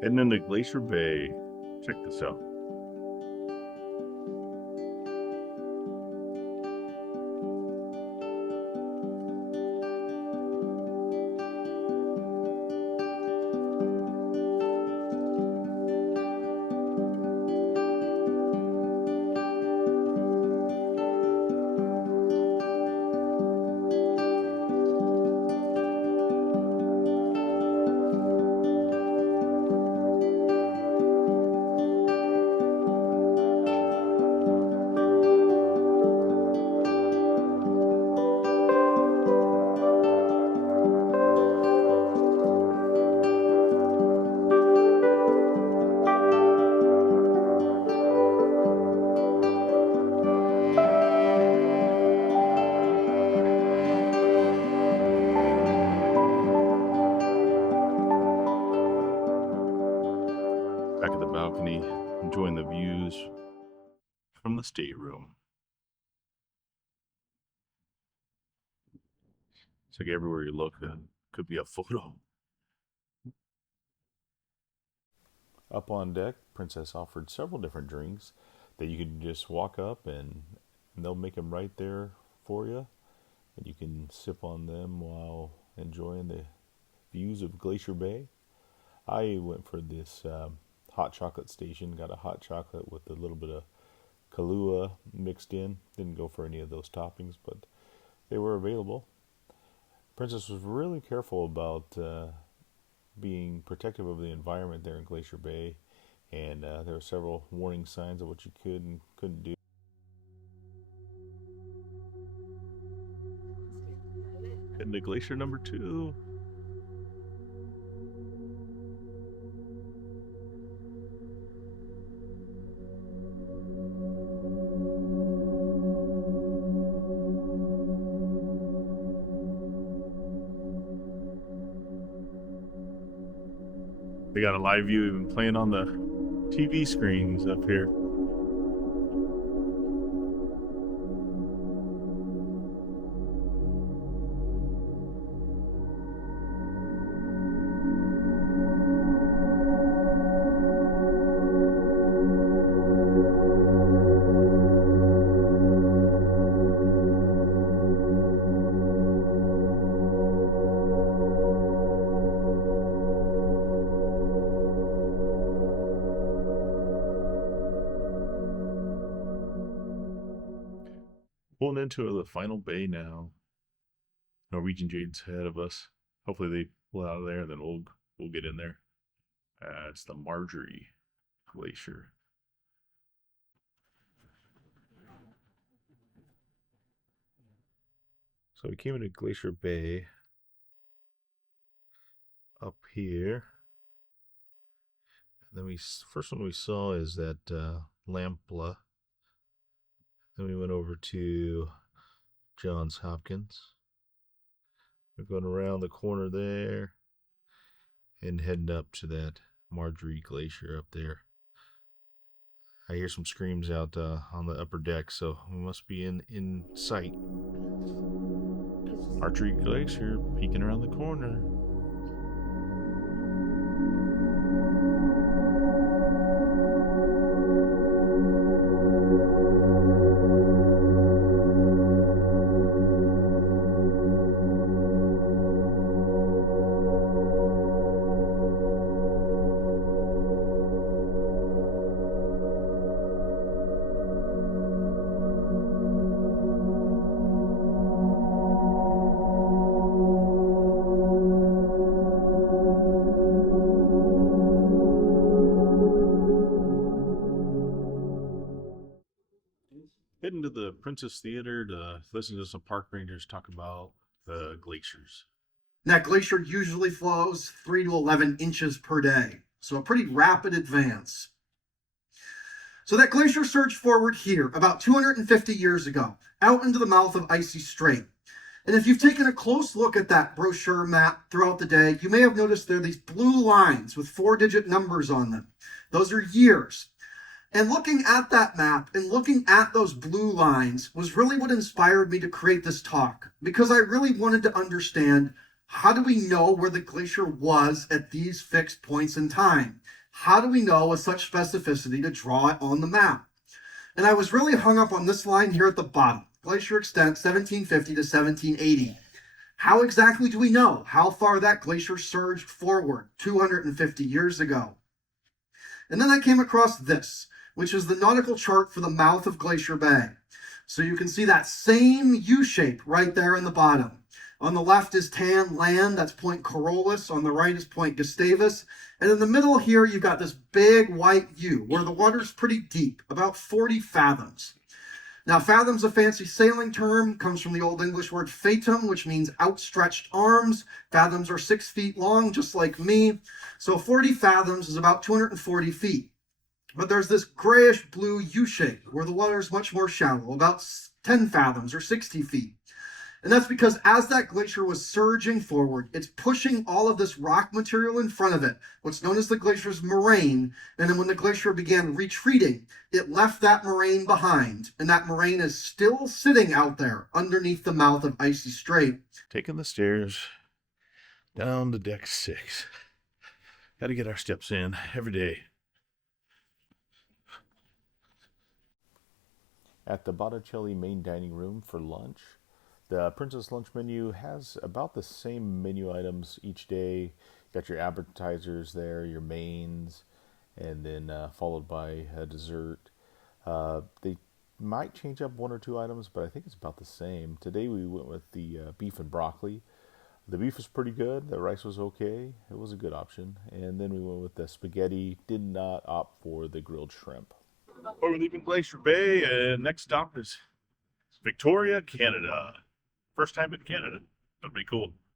Heading into Glacier Bay. Check this out. Back at the balcony, enjoying the views from the stateroom. It's like everywhere you look, could be a photo. Up on deck, Princess offered several different drinks that you can just walk up and they'll make them right there for you. And you can sip on them while enjoying the views of Glacier Bay. I went for this hot chocolate station, got a hot chocolate with a little bit of Kahlua mixed in. Didn't go for any of those toppings, but they were available. Princess was really careful about being protective of the environment there in Glacier Bay, and there were several warning signs of what you could and couldn't do. And the glacier number 2. They got a live view even playing on the TV screens up here. Pulling into the final bay now. Norwegian Jade's ahead of us. Hopefully they pull out of there, then we'll get in there. It's the Margerie Glacier. So we came into Glacier Bay up here. And then first one we saw is that Lamplugh. Then we went over to Johns Hopkins. We're going around the corner there and heading up to that Margerie Glacier up there. I hear some screams out on the upper deck, so we must be in sight. Margerie Glacier peeking around the corner. Heading to the Princess Theater to listen to some park rangers talk about the glaciers. That glacier usually flows 3 to 11 inches per day, so a pretty rapid advance. So that glacier surged forward here about 250 years ago, out into the mouth of Icy Strait. And if you've taken a close look at that brochure map throughout the day, you may have noticed there are these blue lines with 4-digit numbers on them. Those are years. And looking at that map and looking at those blue lines was really what inspired me to create this talk, because I really wanted to understand How do we know where the glacier was at these fixed points in time? How do we know with such specificity to draw it on the map? And I was really hung up on this line here at the bottom. Glacier extent 1750 to 1780. How exactly do we know how far that glacier surged forward 250 years ago? And then I came across this, which is the nautical chart for the mouth of Glacier Bay. So you can see that same U shape right there in the bottom. On the left is tan land, that's Point Corollas. On the right is Point Gustavus. And in the middle here, you've got this big white U, where the water's pretty deep, about 40 fathoms. Now, fathom's a fancy sailing term, comes from the Old English word fatum, which means outstretched arms. Fathoms are 6 feet long, just like me. So 40 fathoms is about 240 feet. But there's this grayish blue U shape, where the water is much more shallow, about 10 fathoms or 60 feet. And that's because as that glacier was surging forward, it's pushing all of this rock material in front of it, what's known as the glacier's moraine. And then when the glacier began retreating, it left that moraine behind. And that moraine is still sitting out there underneath the mouth of Icy Strait. Taking the stairs down to deck 6. Got to get our steps in every day. At the Botticelli main dining room for lunch, the Princess Lunch menu has about the same menu items each day. You got your appetizers there, your mains, and then followed by a dessert. They might change up 1 or 2 items, but I think it's about the same. Today we went with the beef and broccoli. The beef was pretty good. The rice was okay. It was a good option. And then we went with the spaghetti. Did not opt for the grilled shrimp. We're leaving Glacier Bay, and next stop is Victoria, Canada. First time in Canada. That'll be cool.